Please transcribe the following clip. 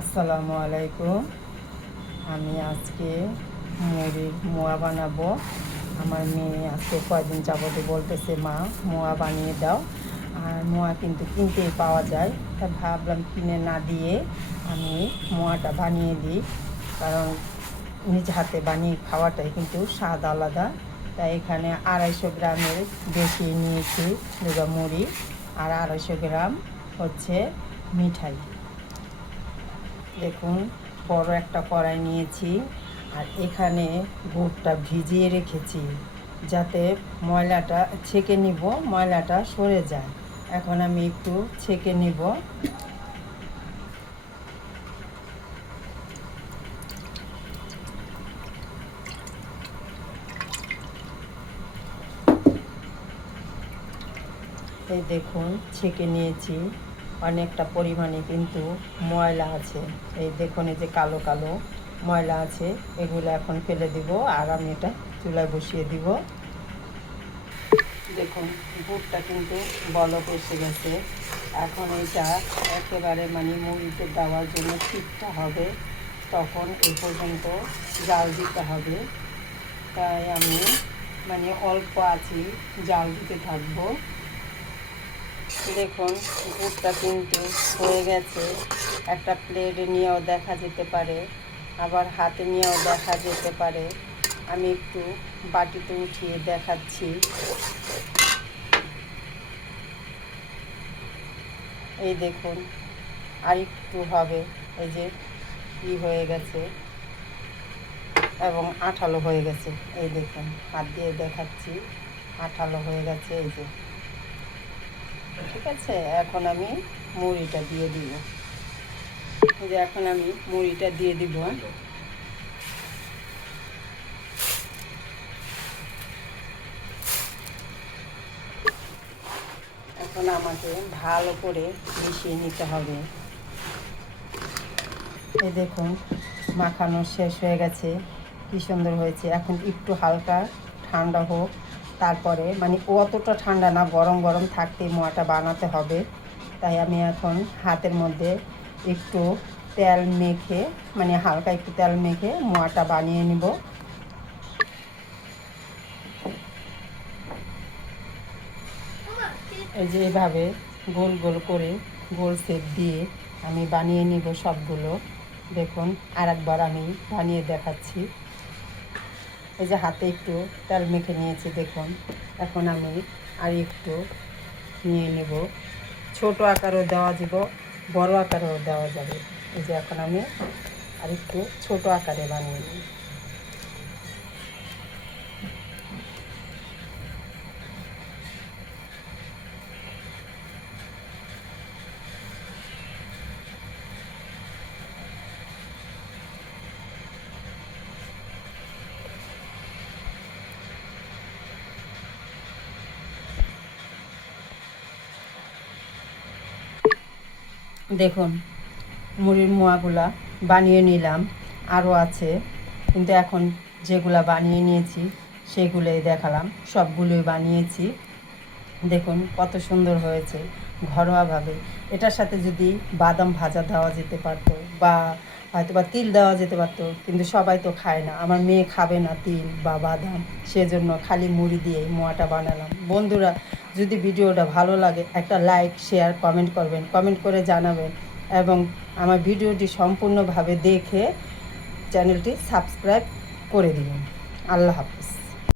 আসসালামু আলাইকুম। আমি আজকে মুড়ির মোয়া বানাবো। আমার মেয়ে আজকে কয়দিন যাবতে বলতেছে, মা, মোয়া বানিয়ে দাও। আর মোয়া কিন্তু কিনতেই পাওয়া যায়। তা ভাবলাম কিনে না দিয়ে আমি মোয়াটা বানিয়ে দিই। কারণ নিজ হাতে বানিয়ে খাওয়াটাই কিন্তু স্বাদ আলাদা। তাই এখানে আড়াইশো গ্রামের বেশি নিয়েছি দুটো মুড়ি। আর আড়াইশো গ্রাম হচ্ছে মিঠাই। দেখুন, বড় একটা কড়াই নিয়েছি আর এখানে গুড়টা ভিজিয়ে রেখেছি যাতে ময়লাটা ছেঁকে নিব, ময়লাটা সরে যায়। এখন আমি একটু ছেঁকে নিব। এই দেখুন, ছেঁকে নিয়েছি। অনেকটা পরিমাণে কিন্তু ময়লা আছে। এই দেখুন এই যে কালো কালো ময়লা আছে। এগুলো এখন ফেলে দিব আর আমি এটা চুলায় বসিয়ে দিব। দেখুন বুটটা কিন্তু বলক এসে গেছে। এখন এটা একেবারে মানে মুড়িতে দেওয়ার জন্য ঠিকটা হবে। তখন এই পর্যন্ত জাল দিতে হবে। তাই আমি মানে অল্প আছি জাল দিতে থাকব। দেখুন, গুড়টা কিন্তু হয়ে গেছে। একটা প্লেটে নিয়েও দেখা যেতে পারে, আবার হাতে নিয়েও দেখা যেতে পারে। আমি একটু বাটিতে উঠিয়ে দেখাচ্ছি। এই দেখুন আর একটু হবে। এই যে ই হয়ে গেছে এবং আঠালো হয়ে গেছে। এই দেখুন, হাত দিয়ে দেখাচ্ছি। আঠালো হয়ে গেছে, এই যে। ঠিক আছে, এখন আমি মুড়িটা দিয়ে দিব। যে এখন আমি মুড়িটা দিয়ে দিব। এখন আমাকে ভালো করে মিশিয়ে নিতে হবে। এই দেখুন, মাখানো শেষ হয়ে গেছে, কি সুন্দর হয়েছে। এখন একটু হালকা ঠান্ডা হোক। তারপরে মানে অতটা ঠান্ডা না, গরম গরম থাকতে মোয়াটা বানাতে হবে। তাই আমি এখন হাতের মধ্যে একটু তেল মেখে মানে হালকা একটু তেল মেখে মোয়াটা বানিয়ে নিব। এই যে এভাবে গোল গোল করে গোল সেপ দিয়ে আমি বানিয়ে নিব সবগুলো। দেখুন আর একবার আমি বানিয়ে দেখাচ্ছি। এই যে হাতে একটু তেল মেখে নিয়েছি, দেখুন। এখন আমি আর একটু নিয়ে নেব। ছোট আকারও দেওয়া যাব, বড় আকারও দেওয়া যাবে। এই যে এখন আমি আর একটু ছোট আকারে বানিয়ে নিই। দেখুন, মুড়ির মোয়াগুলা বানিয়ে নিলাম, আরও আছে। কিন্তু এখন যেগুলা বানিয়ে নিয়েছি, সেগুলোই দেখালাম, সবগুলোই বানিয়েছি। দেখুন, কত সুন্দর হয়েছে, ঘরোয়াভাবে। এটার সাথে যদি বাদাম ভাজা দেওয়া যেতে পারতো, বা হয়তো বা তিল দেওয়া যেতে পারতো, কিন্তু সবাই তো খায় না। আমার মেয়ে খাবে না তিল বা বাদাম, সেজন্য খালি মুড়ি দিয়েই মোয়াটা বানালাম। বন্ধুরা, যদি ভিডিওটা ভালো লাগে, একটা লাইক, শেয়ার, কমেন্ট করবেন। কমেন্ট করে জানাবেন এবং আমার ভিডিওটি সম্পূর্ণভাবে দেখে চ্যানেলটি সাবস্ক্রাইব করে দিবেন। আল্লাহ হাফিজ।